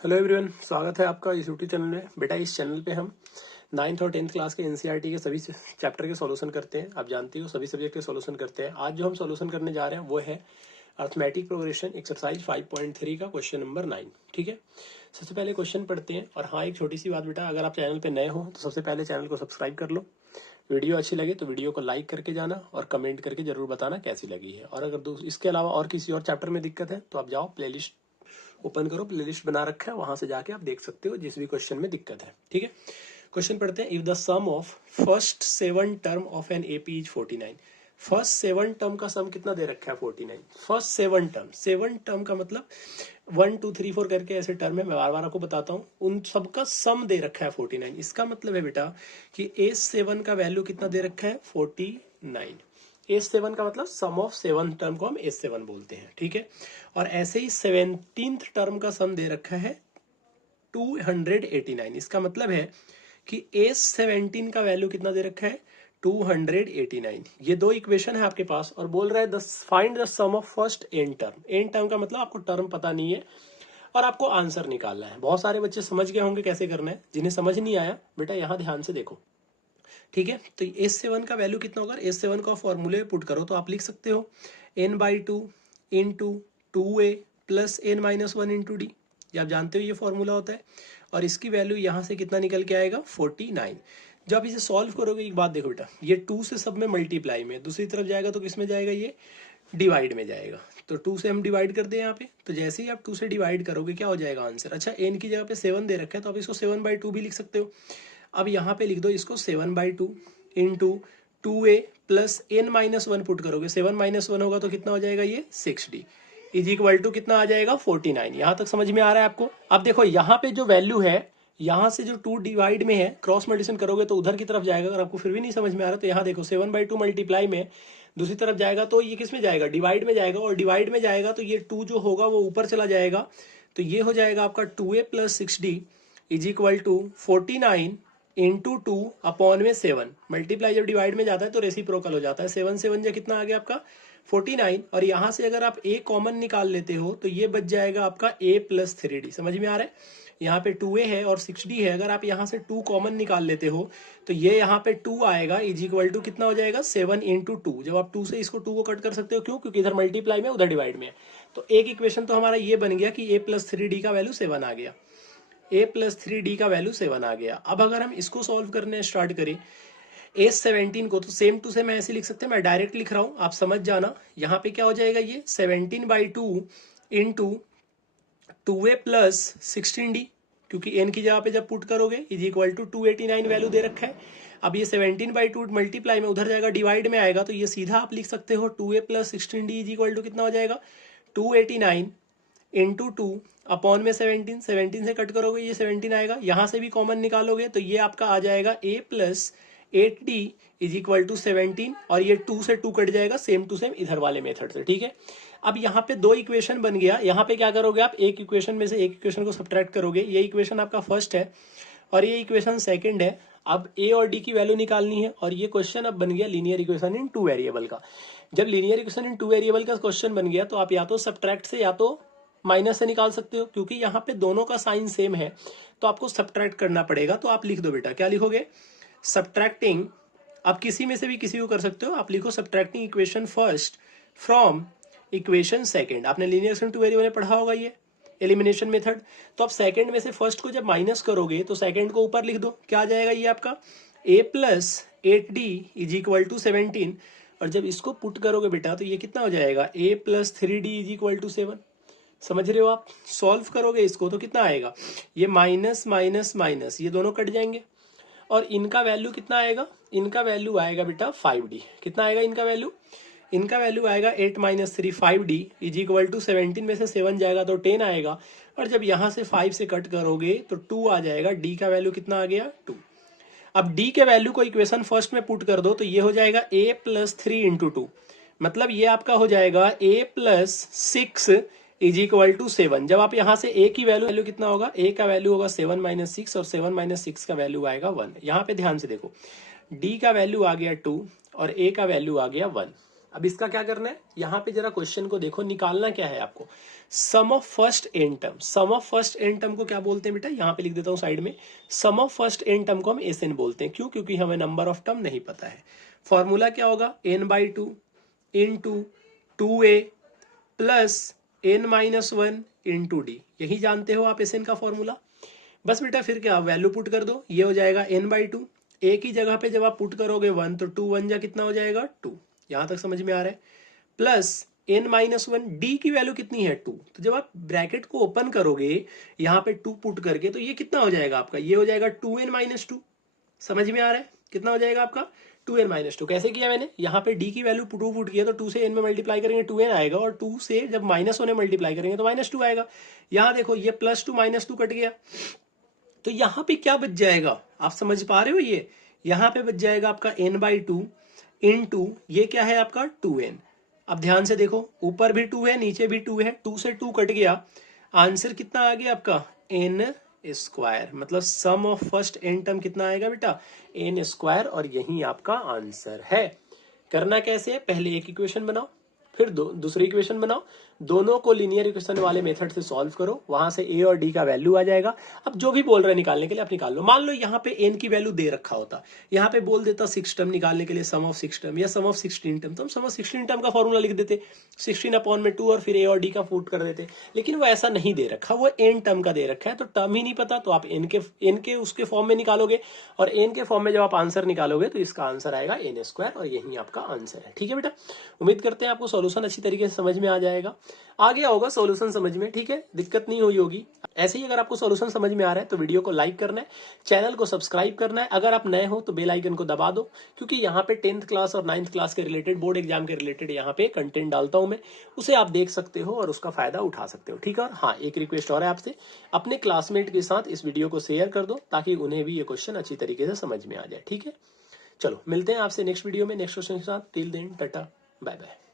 Hello everyone, स्वागत है आपका इस यूट्यूब चैनल में। बेटा इस चैनल पे हम 9th और 10th क्लास के एनसीईआरटी के सभी चैप्टर के सॉल्यूशन करते हैं। आप जानती हो सभी सब्जेक्ट के सॉल्यूशन करते हैं। आज जो हम सॉल्यूशन करने जा रहे हैं वो है अर्थमेटिक प्रोग्रेशन एक्सरसाइज 5.3 का क्वेश्चन नंबर 9। ठीक है, सबसे पहले क्वेश्चन पढ़ते हैं। और हाँ, एक छोटी सी बात बेटा, अगर आप चैनल पे नए हो तो सबसे पहले चैनल को सब्सक्राइब कर लो। वीडियो अच्छी लगे तो वीडियो को लाइक करके जाना और कमेंट करके जरूर बताना कैसी लगी है। और अगर इसके अलावा और किसी और चैप्टर में दिक्कत है तो आप जाओ, प्लेलिस्ट ओपन करो, प्लेलिस्ट बना रखा है, वहां से जाके आप देख सकते हो जिस भी क्वेश्चन में दिक्कत है। ठीक है, क्वेश्चन पढ़ते हैं। If the sum of first 7 term of an AP is 49। First 7 term का सम कितना दे रखा है? 49। फर्स्ट 7 टर्म का मतलब 1 2 3 4 करके ऐसे टर्म है, मैं बार बार आपको बताता हूँ। उन सबका सम दे रखा है 49। इसका मतलब है बेटा कि A7 का वैल्यू कितना दे रखा है? 49। A7 का मतलब सम ऑफ 7 टर्म को हम A7 बोलते हैं। ठीक है, और ऐसे ही 17th टर्म का सम दे रखा है 289। इसका मतलब है कि A17 का वैल्यू कितना दे रखा है? 289। ये दो इक्वेशन है आपके पास और बोल रहा है find the sum of first n term. n term का मतलब आपको टर्म पता नहीं है और आपको आंसर निकालना है। बहुत सारे बच्चे समझ गए होंगे कैसे करना है। जिन्हें समझ नहीं आया बेटा यहाँ ध्यान से देखो। ठीक है, तो S7 का वैल्यू कितना होगा? S7 का फॉर्मूले पुट करो तो आप लिख सकते हो n/2 into 2a plus n-1 into D. ये आप जानते हो ये फॉर्मूला होता है। और इसकी वैल्यू यहाँ से कितना निकल के आएगा? 49। जब इसे सॉल्व करोगे, एक बात देखो बेटा, ये 2 से सब में मल्टीप्लाई में, दूसरी तरफ जाएगा तो किस में जाएगा? ये डिवाइड में जाएगा। तो 2 से हम डिवाइड कर दें यहाँ पे, तो जैसे ही आप 2 से डिवाइड करोगे क्या हो जाएगा आंसर? अच्छा, n की जगह पे 7 दे रखा है तो आप इसको 7/2 भी लिख सकते हो। अब यहाँ पे लिख दो इसको 7/2 into 2a plus n-1 put करोगे, 7-1 होगा तो कितना हो जाएगा? ये 6d इज इक्वल टू कितना आ जाएगा? 49। यहाँ तक समझ में आ रहा है आपको? अब देखो यहाँ पे जो वैल्यू है, यहाँ से जो 2 डिवाइड में है, क्रॉस मल्टीप्लिकेशन करोगे तो उधर की तरफ जाएगा। अगर आपको फिर भी नहीं समझ में आ रहा तो यहाँ देखो 7/2 मल्टीप्लाई में दूसरी तरफ जाएगा तो ये किस में जाएगा? डिवाइड में जाएगा। और डिवाइड में जाएगा तो ये 2 जो होगा वो ऊपर चला जाएगा। तो ये हो जाएगा आपका 2a plus 6d is equal to 49 into 2 upon में 7। मल्टीप्लाई जब डिवाइड में जाता है तो रेसिप्रोकल हो जाता है। 7 7 जो कितना आ गया आपका? 49। और यहाँ से अगर आप a कॉमन निकाल लेते हो तो ये बच जाएगा आपका a प्लस 3d। समझ में आ रहा है? यहाँ पे 2a है और 6d है। अगर आप यहाँ से 2 कॉमन निकाल लेते हो तो ये यहाँ पे 2 आएगा इज इक्वल टू कितना हो जाएगा? 7 इंटू 2। जब आप 2 से इसको 2 को कट कर सकते हो, क्यों? क्योंकि इधर मल्टीप्लाई में उधर डिवाइड में है। तो एक इक्वेशन तो हमारा ये बन गया कि a प्लस 3d का वैल्यू 7 आ गया। a प्लस 3d का वैल्यू 7 आ गया। अब अगर हम इसको सॉल्व करने स्टार्ट करें A17 को, तो सेम टू सेम ऐसे लिख सकते हैं। मैं डायरेक्ट लिख रहा हूं, आप समझ जाना। यहाँ पे क्या हो जाएगा? ये 17/2 इंटू 2a प्लस 16d, क्योंकि n की जगह पे जब पुट करोगे इज इक्वल टू 289 वैल्यू दे रखा है। अब ये 17/2 मल्टीप्लाई में उधर जाएगा, डिवाइड में आएगा, तो ये सीधा आप लिख सकते हो 2a plus 16d is equal to कितना हो जाएगा? 289 इंटू 2 अपॉन में 17। 17 से कट करोगे ये 17 आएगा। यहाँ से भी कॉमन निकालोगे तो ये आपका आ जाएगा a plus 8d is equal to 17। और ये 2 से 2 कट जाएगा, सेम टू सेम इधर वाले मेथड से। ठीक है, अब यहाँ पे दो इक्वेशन बन गया। यहाँ पे क्या करोगे आप? एक इक्वेशन में से एक इक्वेशन को सब्ट्रैक्ट करोगे। ये इक्वेशन आपका फर्स्ट है और ये इक्वेशन सेकंड है। अब a और d की वैल्यू निकालनी है और ये क्वेश्चन अब बन गया लीनियर इक्वेशन इन 2 वेरिएबल का। जब लीनियर इक्वेशन इन 2 वेरिएबल का क्वेश्चन बन गया तो आप या तो सब्ट्रैक्ट से या तो माइनस से निकाल सकते हो, क्योंकि यहाँ पे दोनों का साइन सेम है तो आपको सब्ट्रैक्ट करना पड़ेगा। तो आप लिख दो बेटा, क्या लिखोगे? सब्ट्रैक्टिंग। आप किसी में से भी किसी को कर सकते हो। आप लिखो subtracting equation first from equation second. आपने लीनियर इक्वेशन 2 वेरिएबल में पढ़ा होगा ये एलिमिनेशन मेथड। तो आप सेकंड में से फर्स्ट को जब माइनस करोगे तो सेकंड को ऊपर लिख दो। क्या आ जाएगा ये आपका? a plus 8d is equal to 17। और जब इसको पुट करोगे बेटा तो ये कितना हो जाएगा? a plus 3d is equal to 7। समझ रहे हो आप? सॉल्व करोगे इसको तो कितना आएगा? ये माइनस माइनस माइनस, ये दोनों कट जाएंगे और इनका वैल्यू कितना आएगा? इनका वैल्यू आएगा बेटा 5d। कितना आएगा इनका वैल्यू? इनका वैल्यू आएगा 8 - 3 5d इज इक्वल टू 17 में से 7 जाएगा तो 10 आएगा। और जब यहाँ से 5 से कट करोगे तो 2 आ जाएगा। d का वैल्यू कितना आ गया? 2। अब d के वैल्यू को इक्वेशन फर्स्ट में पुट कर दो तो ये हो जाएगा a प्लस 3 इंटू 2। मतलब ये आपका हो जाएगा a plus 6 is equal to 7। जब आप यहाँ से a की वैल्यू कितना होगा? a का वैल्यू होगा 7 - 6 और 7 - 6 का वैल्यू आएगा 1। यहाँ पे ध्यान से देखो, d का वैल्यू आ गया 2 और a का वैल्यू आ गया 1। अब इसका क्या करना है, यहां पे जरा क्वेश्चन को देखो, निकालना क्या है आपको, sum of first N term. Sum of first N term को क्या बोलते हैं बेटा, यहां पे लिख देता हूं साइड में, सम ऑफ फर्स्ट एन टर्म को हम एस एन बोलते हैं। क्यों, क्योंकि हमें नंबर ऑफ टर्म नहीं पता है। फॉर्मूला क्या होगा, n/2 into 2a plus n-1 into D, यही जानते हो आप एस एन का फॉर्मूला। बस बेटा फिर क्या, वैल्यू पुट कर दो, ये हो जाएगा n/2, ए की जगह पे जब आप पुट करोगे 1 तो 2 1 जा कितना हो जाएगा 2, यहां तक समझ में आ रहा है। प्लस n-1, डी की वैल्यू कितनी है 2, तो जब आप ब्रैकेट को ओपन करोगे यहां पे 2 पुट करके, तो ये कितना हो जाएगा आपका, ये हो जाएगा 2n-2। समझ में आ रहा है, कितना हो जाएगा आपका 2n-2। कैसे किया मैंने, यहाँ पे d की वैल्यू 2 पुट किया तो 2 से n में मल्टीप्लाई करेंगे 2n आएगा, और 2 से जब -1 में मल्टीप्लाई करेंगे तो -2 आएगा। यहाँ देखो ये +2 -2 कट गया, तो यहां पे क्या बच जाएगा, आप समझ पा रहे हो, ये यहां पे बच जाएगा आपका n/2 इंटू ये क्या है आपका 2n। अब ध्यान से देखो, ऊपर भी 2 है नीचे भी 2 है, 2 से 2 कट गया, आंसर कितना आ गया आपका n², मतलब सम ऑफ फर्स्ट n टर्म कितना आएगा बेटा n², और यही आपका आंसर है। करना कैसे है, पहले एक इक्वेशन बनाओ, फिर दूसरी इक्वेशन बनाओ, दोनों को लीनियर इक्वेशन वाले मेथड से सॉल्व करो, वहां से a और d का वैल्यू आ जाएगा। अब जो भी बोल रहे हैं निकालने के लिए आप निकाल लो। मान लो यहाँ पे n की वैल्यू दे रखा होता, यहाँ पे बोल देता 6 टर्म निकालने के लिए, सम ऑफ 6 टर्म या सम ऑफ 16 टर्म, तो हम सम ऑफ 16 टर्म का फॉर्मूला लिख देते 16/2 और फिर a और d का पुट कर देते। लेकिन वो ऐसा नहीं दे रखा, वो n टर्म का दे रखा है, तो टर्म ही नहीं पता, तो आप n के उसके फॉर्म में निकालोगे, और n के फॉर्म में जब आप आंसर निकालोगे तो इसका आंसर आएगा n², और यही आपका आंसर है। ठीक है बेटा, उम्मीद करते हैं आपको सॉल्यूशन अच्छी तरीके से समझ में आ जाएगा, आ गया होगा सॉल्यूशन समझ में, ठीक है, दिक्कत नहीं हुई होगी। ऐसे ही अगर आपको सॉल्यूशन समझ में आ रहा है तो वीडियो को लाइक करना है, चैनल को सब्सक्राइब करना है, अगर आप नए हो तो बेल आइकन को दबा दो, क्योंकि यहाँ पे 10th क्लास और 9th क्लास के रिलेटेड, बोर्ड एग्जाम के रिलेटेड यहाँ पे कंटेंट डालता हूँ मैं, उसे आप देख सकते हो और उसका फायदा उठा सकते हो। ठीक है, और हाँ एक रिक्वेस्ट और है आपसे, अपने क्लासमेट के साथ इस वीडियो को शेयर कर दो ताकि उन्हें भी ये क्वेश्चन अच्छी तरीके से समझ में आ जाए। ठीक है, चलो मिलते हैं आपसे नेक्स्ट वीडियो में नेक्स्ट क्वेश्चन के साथ। Till then tata bye bye.